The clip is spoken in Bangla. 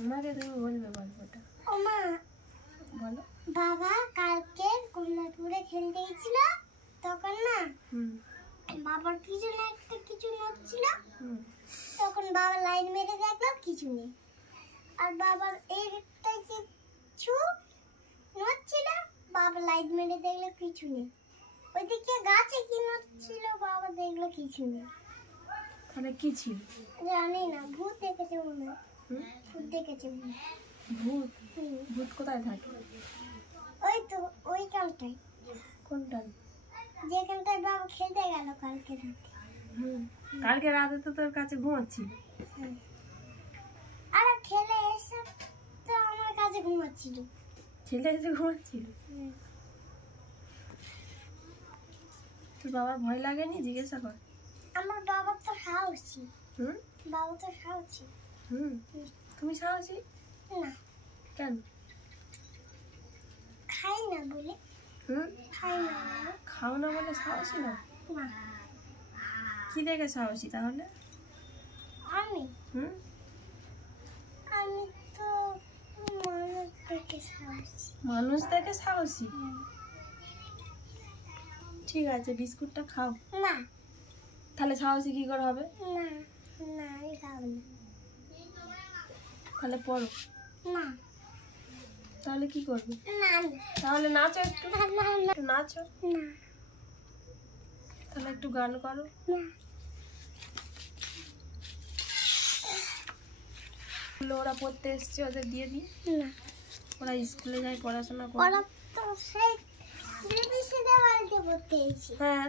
আমাকে তুমি বলবে গল্পটা। ও মা বলো। বাবা কালকে কমলাপুরে খেলতে গেছিল, তখন না বাবার পিছনে একটা কিছু নড়ছিল, তখন বাবা লাইন মেরে দেখলো কিছু নেই, আর বাবার এইটা কিছু নড়ছিল, বাবা লাইট মেরে দেখলো কিছু নেই, ওইদিকে গাছে কি নড়ছিল, বাবা দেখলো কিছু নেই। তাহলে কি ছিল? জানি না, ভূত দেখেছে মনে হয়। ভূত দেখেছে মনে হয়। ভূত? ভূত কোথায় থাকে? ওই তো ওইখানটায়। কোনটায়? যেখানটায় বাবা খেলতে গেল কালকে রাতে। কালকে রাতে তো তোর কাছে ঘুমাচ্ছিল। আর খেলে এসে তো আমার কাছে ঘুমাচ্ছিল। খেলতে এসে ঘুমাচ্ছিল? তোর বাবার ভয় লাগেনি? জিজ্ঞাসা কর। আমার বাবা তো সাহসী। বাবা তো সাহসী। তুমি সাহসী না? কেন? খাই না বলে। খাই না বলে। খাও না বলে সাহসী না? না। কি দেখে সাহসী তাহলে? আমি আমি তো মানুষ দেখে সাহসী। মানুষ দেখে সাহসী? ঠিক আছে, বিস্কুটটা খাও। না। তাহলে সাহসী কি করে হবে? না না, আমি খাবো না। তাহলে পড়ো। না। তাহলে কি করবে? না। তাহলে নাচো একটু। না না না। একটু নাচো। না। তাহলে একটু গান করো। না। ওরা পড়তে এসছে, ওদের দিয়ে দিই। না। ওরা স্কুলে যায়, পড়াশোনা করে। ওরা তো সেই বিবিসি দেওয়ালকে পড়তে এসেছে। হ্যাঁ।